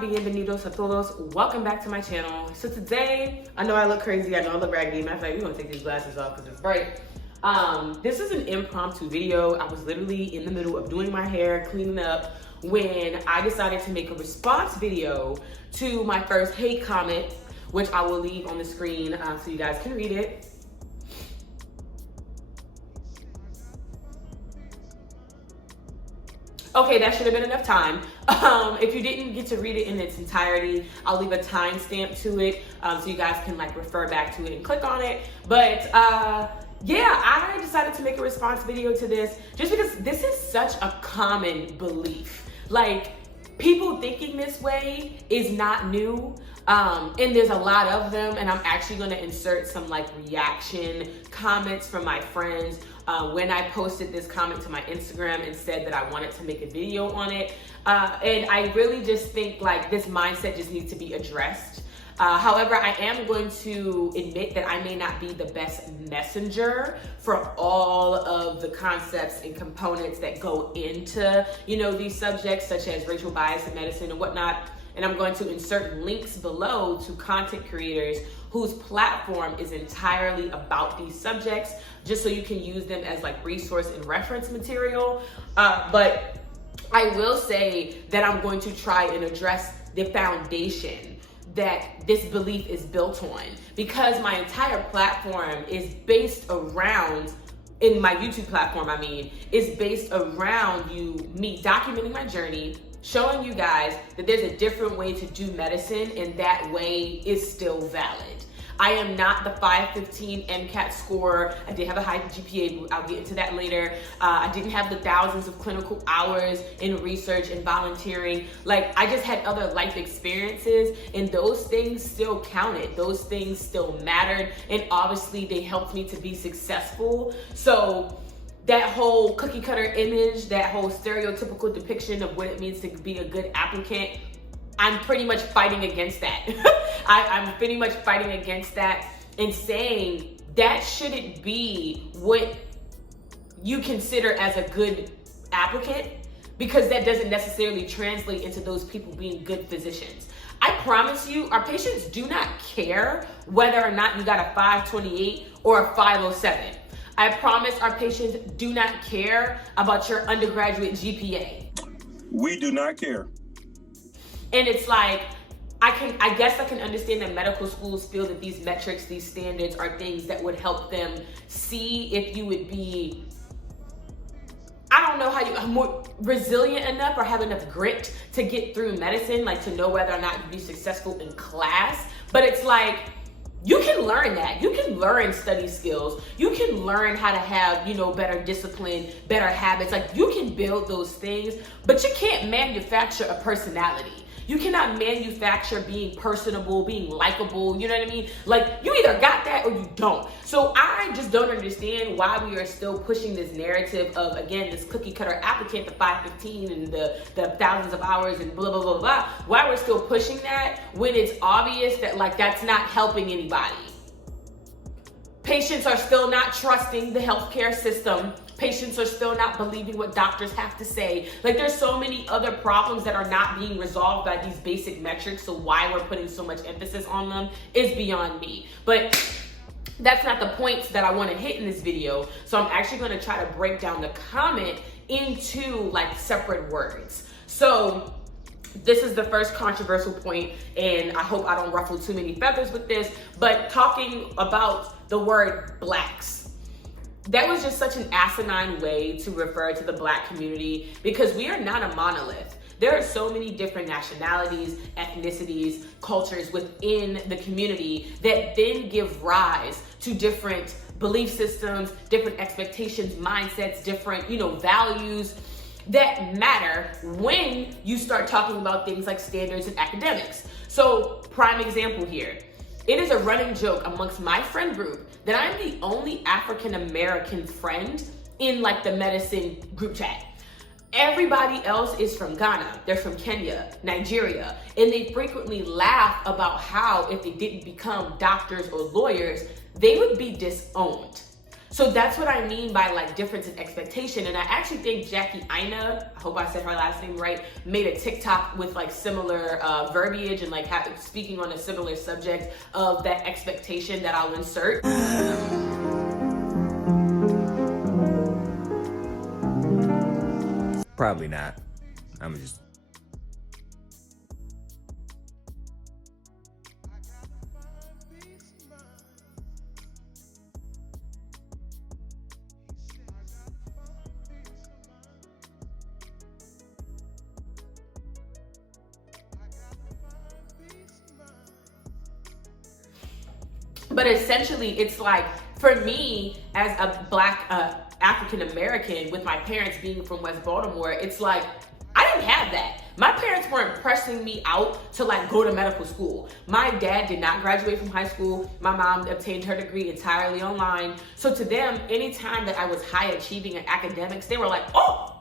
bienvenidos a todos. Welcome back to my channel. So today, I know I look crazy, I know I look raggedy. Matter of fact, we're gonna take these glasses off because it's bright. This is an impromptu video. I was literally in the middle of doing my hair, cleaning up, when I decided to make a response video to my first hate comment, which I will leave on the screen so you guys can read it. Okay, that should have been enough time. If you didn't get to read it in its entirety, I'll leave a timestamp to it so you guys can like refer back to it and click on it. But yeah, I decided to make a response video to this just because this is such a common belief. Like, people thinking this way is not new. And there's a lot of them, and I'm actually gonna insert some like reaction comments from my friends when I posted this comment to my Instagram and said that I wanted to make a video on it. And I really just think like this mindset just needs to be addressed. However, I am going to admit that I may not be the best messenger for all of the concepts and components that go into, you know, these subjects such as racial bias in medicine and whatnot. And I'm going to insert links below to content creators whose platform is entirely about these subjects, just so you can use them as like resource and reference material. But I will say that I'm going to try and address the foundation that this belief is built on, because my entire platform is based around, in my YouTube platform, I mean, is based around me documenting my journey, showing you guys that there's a different way to do medicine and that way is still valid. I am not the 515 MCAS scorer. I did have a high GPA, but I'll get into that later. I didn't have the thousands of clinical hours in research and volunteering. Like, I just had other life experiences, and those things still counted. Those things still mattered, and obviously they helped me to be successful. So that whole cookie cutter image, that whole stereotypical depiction of what it means to be a good applicant, I'm pretty much fighting against that. I'm pretty much fighting against that and saying that shouldn't be what you consider as a good applicant, because that doesn't necessarily translate into those people being good physicians. I promise you, our patients do not care whether or not you got a 528 or a 507. I promise our patients do not care about your undergraduate GPA. We do not care. And it's like, I guess I can understand that medical schools feel that these metrics, these standards are things that would help them see if you would be, I don't know how you, more resilient enough or have enough grit to get through medicine, like to know whether or not you'd be successful in class. But it's like, you can learn that. You can learn study skills. You can learn how to have, you know, better discipline, better habits. Like, you can build those things, but you can't manufacture a personality. You cannot manufacture being personable, being likable, you know what I mean? Like, you either got that or you don't. So I just don't understand why we are still pushing this narrative of, again, this cookie cutter applicant, the 515 and the thousands of hours and blah, blah, blah, blah. Why we're still pushing that when it's obvious that like that's not helping anybody. Patients are still not trusting the healthcare system. Patients are still not believing what doctors have to say. Like, there's so many other problems that are not being resolved by these basic metrics. So why we're putting so much emphasis on them is beyond me. But that's not the points that I want to hit in this video. So I'm actually going to try to break down the comment into like separate words. So this is the first controversial point, and I hope I don't ruffle too many feathers with this, but talking about the word blacks. That was just such an asinine way to refer to the Black community, because we are not a monolith. There are so many different nationalities, ethnicities, cultures within the community that then give rise to different belief systems, different expectations, mindsets, different, you know, values that matter when you start talking about things like standards and academics. So, prime example here. It is a running joke amongst my friend group that I'm the only African American friend in like the medicine group chat. Everybody else is from Ghana, they're from Kenya, Nigeria, and they frequently laugh about how if they didn't become doctors or lawyers, they would be disowned. So that's what I mean by like difference in expectation. And I actually think Jackie Aina, I hope I said her last name right, made a TikTok with like similar verbiage and like speaking on a similar subject of that expectation that I'll insert. Probably not. I'm just... But essentially, it's like, for me, as a Black African American, with my parents being from West Baltimore, it's like, I didn't have that. My parents weren't pressing me out to like go to medical school. My dad did not graduate from high school. My mom obtained her degree entirely online. So to them, anytime that I was high achieving in academics, they were like, oh,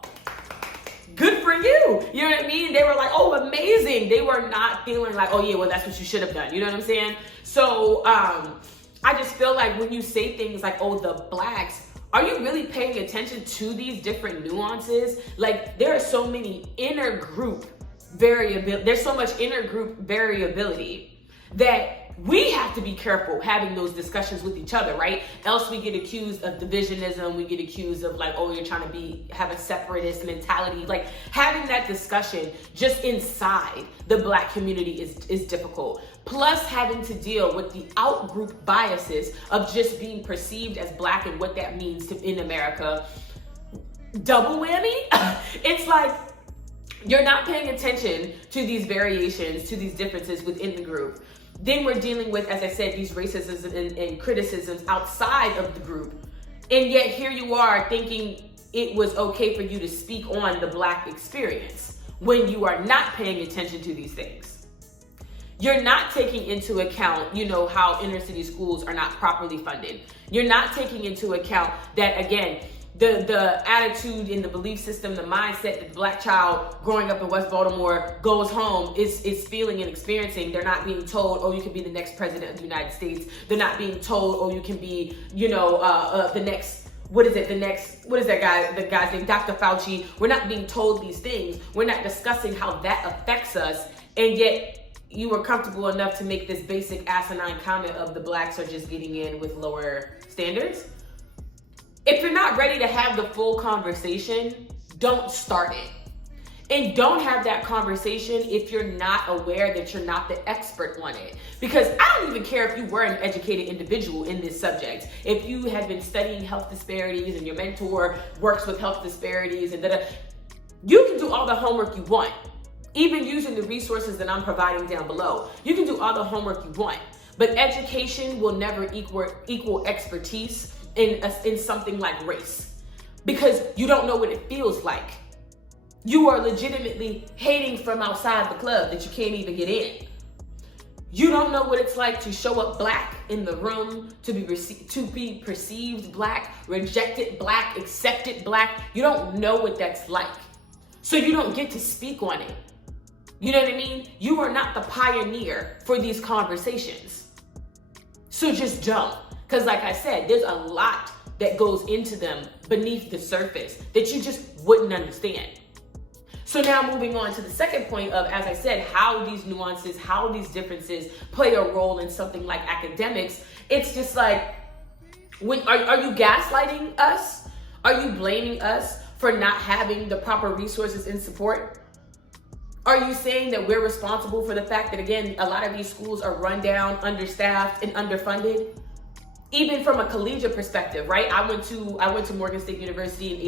good for you. You know what I mean? They were like, oh, amazing. They were not feeling like, oh yeah, well, that's what you should have done. You know what I'm saying? So I just feel like when you say things like, oh, the Blacks, are you really paying attention to these different nuances? Like, there are so many intergroup variability. There's so much intergroup variability that we have to be careful having those discussions with each other, right? Else we get accused of divisionism. We get accused of like, oh, you're trying to have a separatist mentality. Like, having that discussion just inside the Black community is difficult. Plus having to deal with the out-group biases of just being perceived as Black and what that means in America. Double whammy. It's like, you're not paying attention to these variations, to these differences within the group. Then we're dealing with, as I said, these racisms and criticisms outside of the group. And yet here you are thinking it was okay for you to speak on the Black experience when you are not paying attention to these things. You're not taking into account, how inner city schools are not properly funded. You're not taking into account that, again, the attitude and the belief system, the mindset that the Black child growing up in West Baltimore goes home is feeling and experiencing. They're not being told, oh, you can be the next president of the United States. They're not being told, oh, you can be, the next, what is that guy, the guy's name, Dr. Fauci. We're not being told these things. We're not discussing how that affects us. And yet you were comfortable enough to make this basic asinine comment of the Blacks are just getting in with lower standards. If you're not ready to have the full conversation, don't start it. And don't have that conversation if you're not aware that you're not the expert on it. Because I don't even care if you were an educated individual in this subject. If you had been studying health disparities and your mentor works with health disparities and you can do all the homework you want. Even using the resources that I'm providing down below. You can do all the homework you want. But education will never equal expertise in something like race, because you don't know what it feels like. You are legitimately hating from outside the club that you can't even get in. You don't know what it's like to show up Black in the room, to be perceived Black, rejected Black, accepted Black. You don't know what that's like. So you don't get to speak on it. You know what I mean? You are not the pioneer for these conversations. So just don't. Because like I said, there's a lot that goes into them beneath the surface that you just wouldn't understand. So now moving on to the second point of, as I said, how these nuances, how these differences play a role in something like academics. It's just like, are you gaslighting us? Are you blaming us for not having the proper resources and support? Are you saying that we're responsible for the fact that, again, a lot of these schools are run down, understaffed, and underfunded? Even from a collegiate perspective, right? I went to Morgan State University and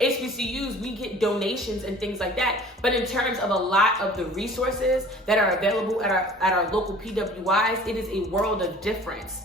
HBCUs, we get donations and things like that. But in terms of a lot of the resources that are available at our local PWIs, it is a world of difference.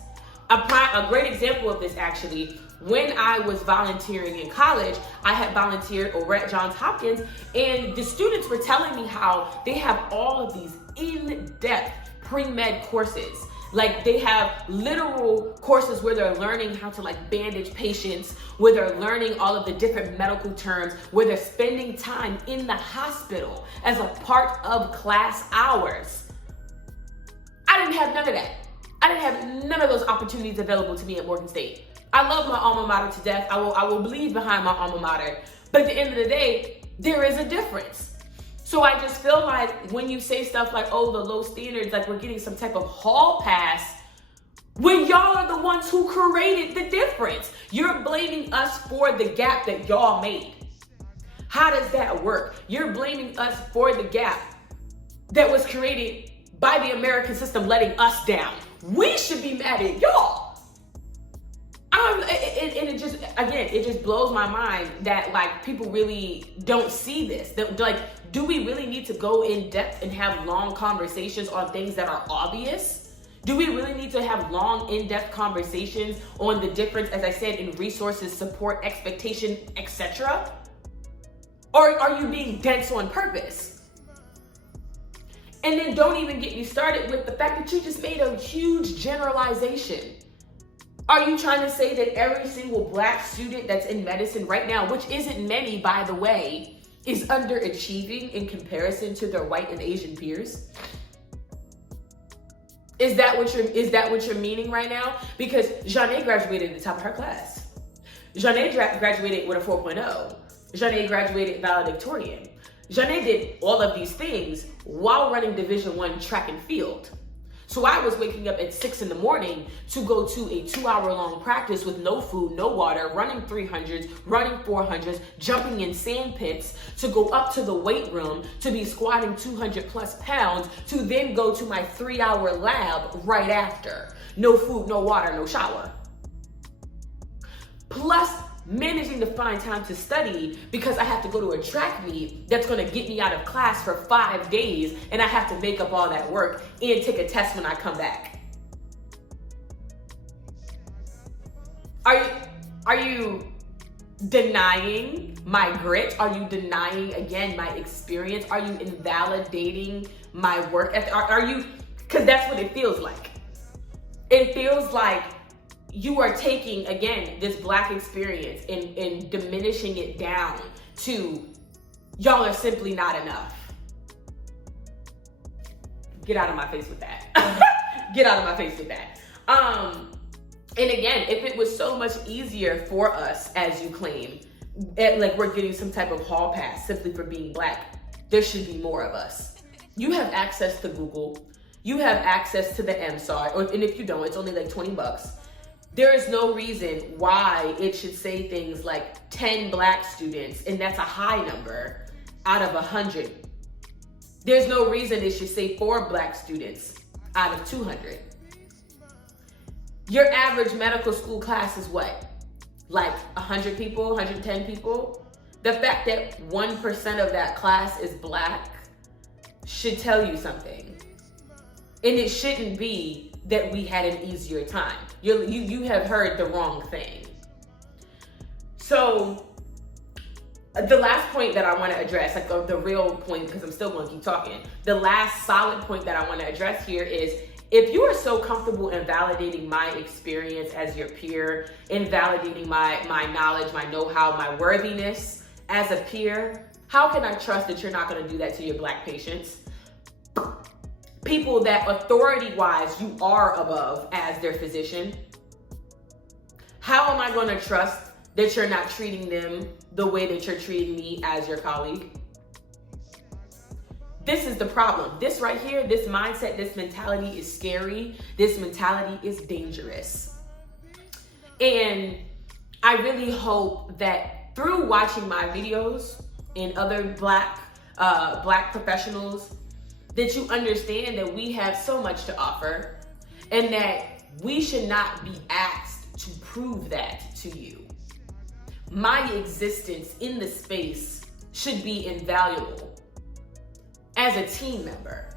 A great example of this, actually, when I was volunteering in college, I had volunteered over at Johns Hopkins, and the students were telling me how they have all of these in-depth pre-med courses. Like, they have literal courses where they're learning how to bandage patients, where they're learning all of the different medical terms, where they're spending time in the hospital as a part of class hours. I didn't have none of that. I didn't have none of those opportunities available to me at Morgan State. I love my alma mater to death. I will bleed behind my alma mater. But at the end of the day, there is a difference. So I just feel like when you say stuff like, oh, the low standards, like we're getting some type of hall pass, when y'all are the ones who created the difference. You're blaming us for the gap that y'all made. How does that work? You're blaming us for the gap that was created by the American system letting us down. We should be mad at y'all. And it just, again, it just blows my mind that like people really don't see this. That, like, do we really need to go in depth and have long conversations on things that are obvious? Do we really need to have long, in-depth conversations on the difference, as I said, in resources, support, expectation, etc.? Or are you being dense on purpose? And then don't even get me started with the fact that you just made a huge generalization. Are you trying to say that every single Black student that's in medicine right now, which isn't many, by the way, is underachieving in comparison to their white and Asian peers? Is that what you're meaning right now? Because Janae graduated at the top of her class. Janae graduated with a 4.0. Janae graduated valedictorian. Janae did all of these things while running Division I track and field. So I was waking up at 6 in the morning to go to a 2-hour-long practice with no food, no water, running 300s, running 400s, jumping in sand pits, to go up to the weight room, to be squatting 200 plus pounds, to then go to my 3-hour lab right after. No food, no water, no shower. Plus managing to find time to study because I have to go to a track meet that's going to get me out of class for 5 days, and I have to make up all that work and take a test when I come back. Are you denying my grit? Are you denying, again, my experience? Are you invalidating my work ethic? Are you, because that's what it feels like. It feels like you are taking, again, this Black experience and diminishing it down to y'all are simply not enough. Get out of my face with that. Get out of my face with that. And again, if it was so much easier for us, as you claim, like we're getting some type of hall pass simply for being Black, there should be more of us. You have access to Google. You have access to the AMCAS, and if you don't, it's only like $20. There is no reason why it should say things like 10 Black students, and that's a high number, out of 100. There's no reason it should say 4 Black students out of 200. Your average medical school class is what? Like 100 people, 110 people? The fact that 1% of that class is Black should tell you something. And it shouldn't be that we had an easier time. You have heard the wrong thing. So the last point that I want to address, like the real point, because I'm still going to keep talking, the last solid point that I want to address here is, if you are so comfortable in validating my experience as your peer, in validating my knowledge, my know-how, my worthiness as a peer, how can I trust that you're not going to do that to your Black patients? People that authority-wise you are above as their physician. How am I going to trust that you're not treating them the way that you're treating me as your colleague? This is the problem. This right here, this mindset, this mentality is scary. This mentality is dangerous. And I really hope that through watching my videos and other Black professionals, that you understand that we have so much to offer and that we should not be asked to prove that to you. My existence in the space should be invaluable. As a team member,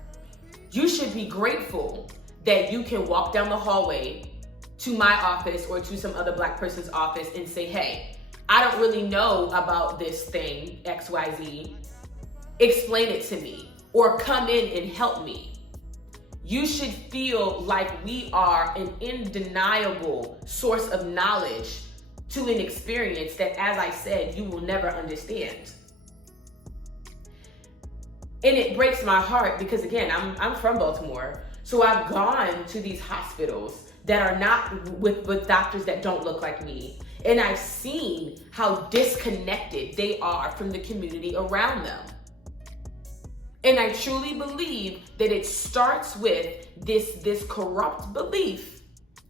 you should be grateful that you can walk down the hallway to my office or to some other Black person's office and say, hey, I don't really know about this thing, XYZ. Explain it to me. Or come in and help me. You should feel like we are an undeniable source of knowledge to an experience that, as I said, you will never understand. And it breaks my heart because, again, I'm from Baltimore. So I've gone to these hospitals that are not with doctors that don't look like me. And I've seen how disconnected they are from the community around them. And I truly believe that it starts with this corrupt belief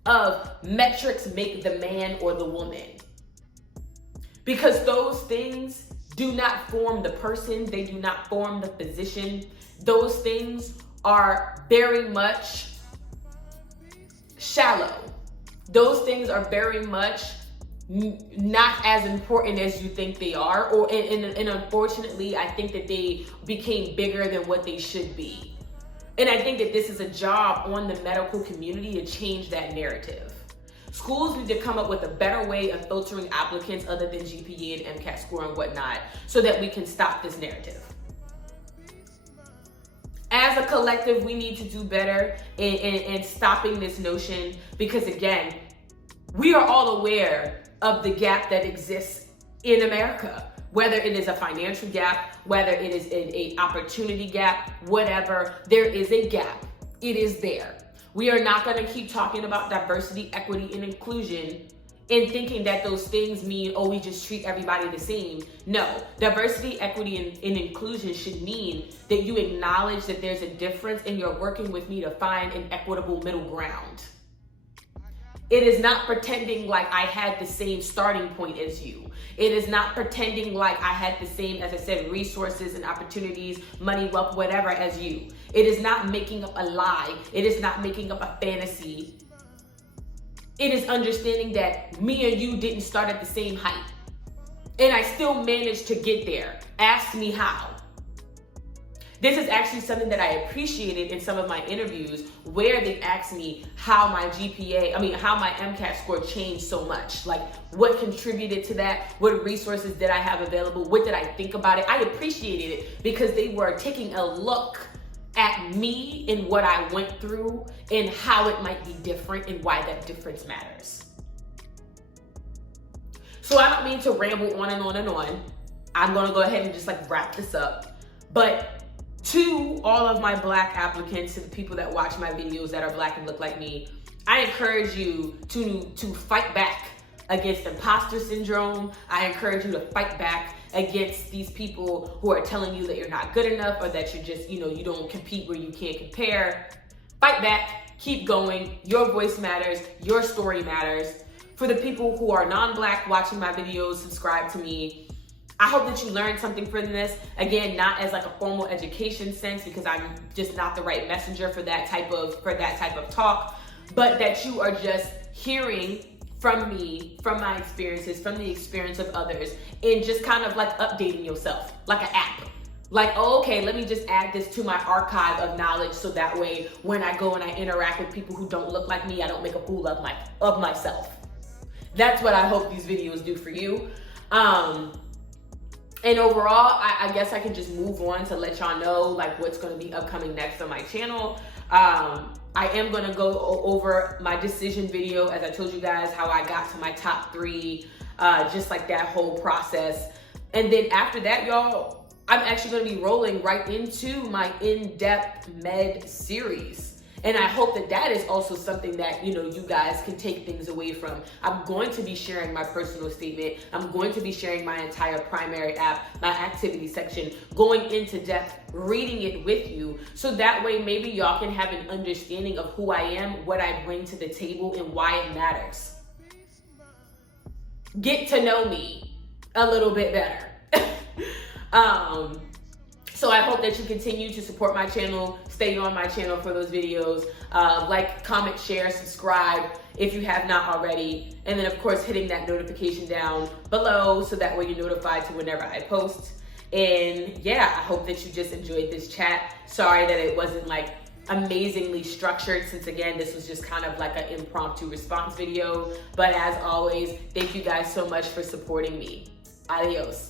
of metrics make the man or the woman. Because those things do not form the person, they do not form the position. Those things are very much shallow. Those things are very much not as important as you think they are, and unfortunately, I think that they became bigger than what they should be. And I think that this is a job on the medical community to change that narrative. Schools need to come up with a better way of filtering applicants other than GPA and MCAS score and whatnot, so that we can stop this narrative. As a collective, we need to do better in stopping this notion, because again, we are all aware of the gap that exists in America, whether it is a financial gap, whether it is an opportunity gap, whatever, there is a gap. It is there. We are not going to keep talking about diversity, equity, and inclusion and thinking that those things mean, oh, we just treat everybody the same. No, diversity, equity, and inclusion should mean that you acknowledge that there's a difference and you're working with me to find an equitable middle ground. It is not pretending like I had the same starting point as you. It is not pretending like I had the same, as I said, resources and opportunities, money, wealth, whatever as you. It is not making up a lie. It is not making up a fantasy. It is understanding that me and you didn't start at the same height. And I still managed to get there. Ask me how. This is actually something that I appreciated in some of my interviews where they asked me how my how my MCAS score changed so much. Like, what contributed to that? What resources did I have available? What did I think about it? I appreciated it because they were taking a look at me and what I went through and how it might be different and why that difference matters. So I don't mean to ramble on and on and on. I'm gonna go ahead and just wrap this up. But to all of my Black applicants, to the people that watch my videos that are Black and look like me, I encourage you to fight back against imposter syndrome. I encourage you to fight back against these people who are telling you that you're not good enough or that you're just, you don't compete where you can't compare. Fight back, keep going. Your voice matters, your story matters. For the people who are non-Black watching my videos, subscribe to me. I hope that you learned something from this. Again, not as a formal education sense, because I'm just not the right messenger for that type of talk, but that you are just hearing from me, from my experiences, from the experience of others, and just kind of updating yourself, like an app. Oh, okay, let me just add this to my archive of knowledge so that way when I go and I interact with people who don't look like me, I don't make a fool of myself. That's what I hope these videos do for you. And overall, I guess I can just move on to let y'all know what's going to be upcoming next on my channel. I am going to go over my decision video, as I told you guys, how I got to my top 3, just that whole process. And then after that, y'all, I'm actually going to be rolling right into my in-depth med series. And I hope that that is also something that, you guys can take things away from. I'm going to be sharing my personal statement. I'm going to be sharing my entire primary app, my activity section, going into depth, reading it with you. So that way, maybe y'all can have an understanding of who I am, what I bring to the table, and why it matters. Get to know me a little bit better. So I hope that you continue to support my channel, stay on my channel for those videos, comment, share, subscribe if you have not already. And then of course, hitting that notification down below so that way you're notified to whenever I post. And yeah, I hope that you just enjoyed this chat. Sorry that it wasn't amazingly structured, since again, this was just kind of an impromptu response video. But as always, thank you guys so much for supporting me. Adios.